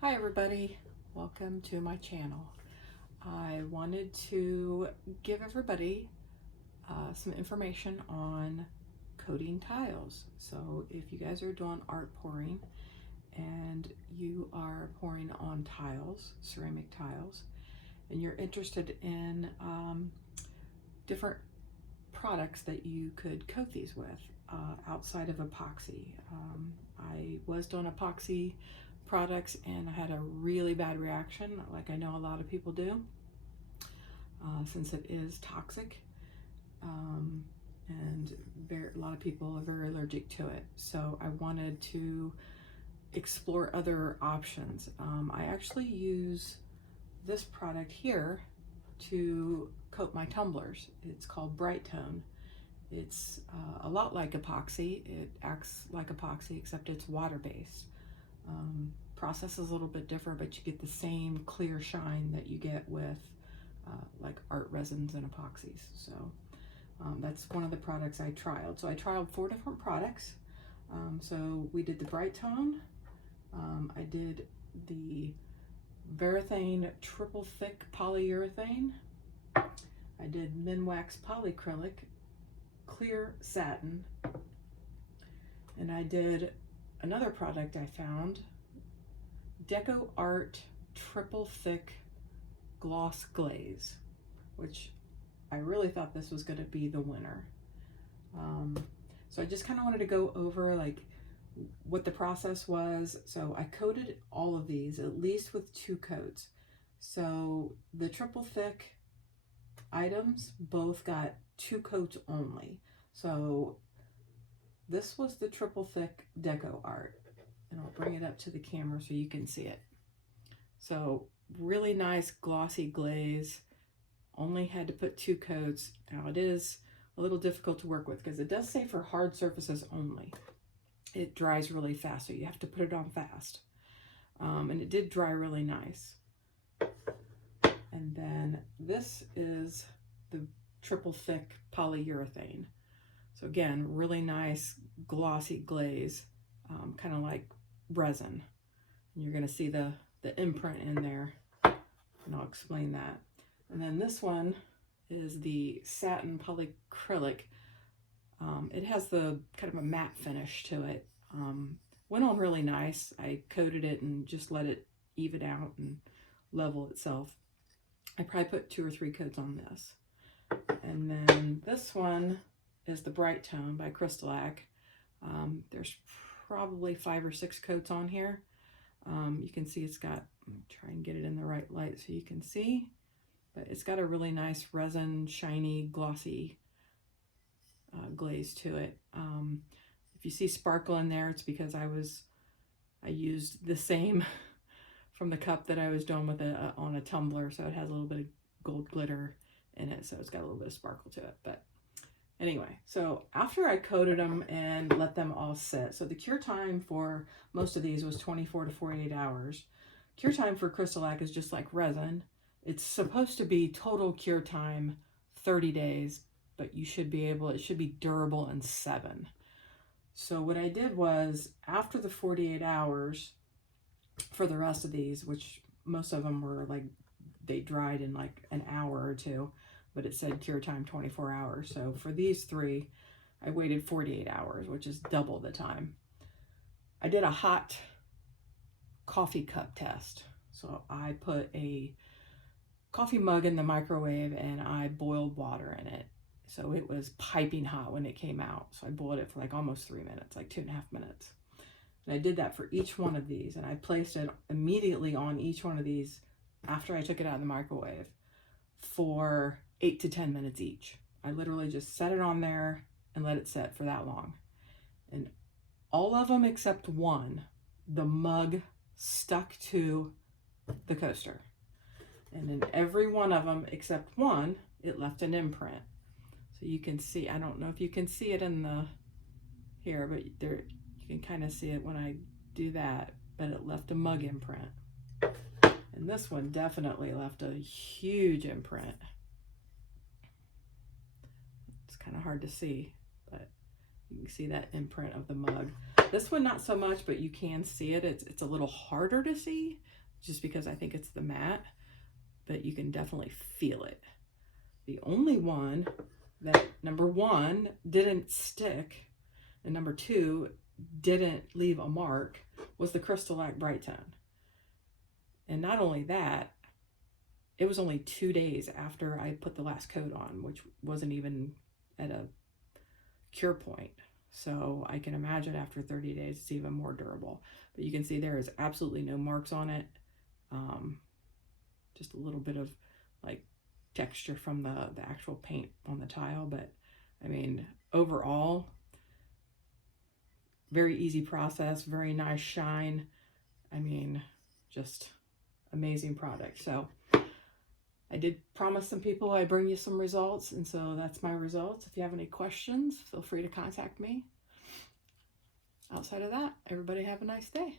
Hi everybody, welcome to my channel. I wanted to give everybody some information on coating tiles. So if you guys are doing art pouring and you are pouring on tiles, ceramic tiles, and you're interested in different products that you could coat these with outside of epoxy. I was doing epoxy products and I had a really bad reaction, like I know a lot of people do, since it is toxic, and a lot of people are very allergic to it. So I wanted to explore other options. I actually use this product here to coat my tumblers. It's called Brite Tone. It's a lot like epoxy. It acts like epoxy except it's water-based. Process is a little bit different, but you get the same clear shine that you get with like art resins and epoxies. So that's one of the products I trialed. So I trialed 4 different products. So we did the Brite Tone. I did the Varathane Triple Thick Polyurethane. I did Minwax Polycrylic Clear Satin. And I did another product I found, DecoArt Triple Thick Gloss Glaze, which I really thought this was going to be the winner. So I just kind of wanted to go over like what the process was. So I coated all of these at least with 2 coats. So the triple thick items both got 2 coats only. So this was the triple thick DecoArt, and I'll bring it up to the camera so you can see it. So really nice glossy glaze. Only had to put 2 coats. Now it is a little difficult to work with because it does say for hard surfaces only. It dries really fast, so you have to put it on fast. And it did dry really nice. And then this is the triple thick polyurethane. So again, really nice glossy glaze, kind of like resin. And you're going to see the imprint in there, and I'll explain that. And then this one is the Satin Polycrylic. It has the kind of a matte finish to it. Went on really nice. I coated it and just let it even out and level itself. I probably put 2 or 3 coats on this. And then this one is the Brite Tone by Acrylic. There's probably 5 or 6 coats on here. You can see it's got, let me try and get it in the right light so you can see, but it's got a really nice resin, shiny, glossy glaze to it. If you see sparkle in there, it's because I used the same from the cup that I was doing with on a tumbler, so it has a little bit of gold glitter in it, so it's got a little bit of sparkle to it. But anyway, so after I coated them and let them all sit, so the cure time for most of these was 24 to 48 hours. Cure time for Acrylic is just like resin. It's supposed to be total cure time 30 days, but you should be able, it should be durable in 7. So what I did was, after the 48 hours for the rest of these, which most of them were like, they dried in like an hour or 2, but it said cure time 24 hours. So for these 3, I waited 48 hours, which is double the time. I did a hot coffee cup test. So I put a coffee mug in the microwave and I boiled water in it. So it was piping hot when it came out. So I boiled it for like almost 3 minutes, like 2.5 minutes. And I did that for each one of these, and I placed it immediately on each one of these after I took it out of the microwave for 8 to 10 minutes each. I literally just set it on there and let it sit for that long. And all of them except one, the mug stuck to the coaster. And in every one of them except one, it left an imprint. So you can see, I don't know if you can see it in the here, but there you can kind of see it when I do that, but it left a mug imprint. And this one definitely left a huge imprint. It's kind of hard to see, but you can see that imprint of the mug. This one, not so much, but you can see it. It's a little harder to see just because I think it's the matte, but you can definitely feel it. The only one that, number one, didn't stick, and number two, didn't leave a mark was the Crystalac Brite Tone. And not only that, it was only 2 days after I put the last coat on, which wasn't even at a cure point. So I can imagine after 30 days, it's even more durable. But you can see there is absolutely no marks on it. Just a little bit of like texture from the actual paint on the tile. But I mean, overall, very easy process, very nice shine. I mean, just amazing product. So I did promise some people I'd bring you some results, and so that's my results. If you have any questions, feel free to contact me. Outside of that, everybody have a nice day.